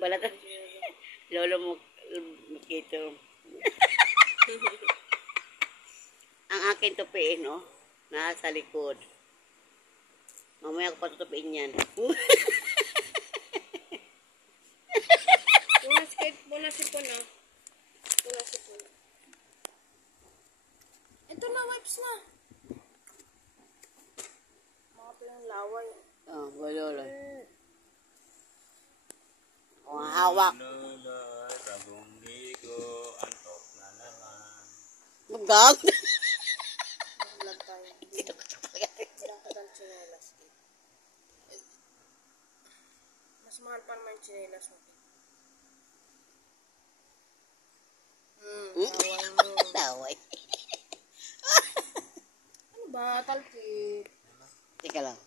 Balatan. Lolo mo, Makito. Ang akin tupiin, no? Nasa likod. Mamaya ko patutupiin yan. Muna sipon, oh. Muna sipon. Ito na, wipes na. Mga pa yung laway. Oh, lolo. O, hawak. Bagong ligo, antok na naman. Magdag. Vlog tayo. Bilang ka ng chinelas. Mas mahal pa naman yung chinelas mo. Laway mo. Laway. Ano ba? Talkit. Teka lang.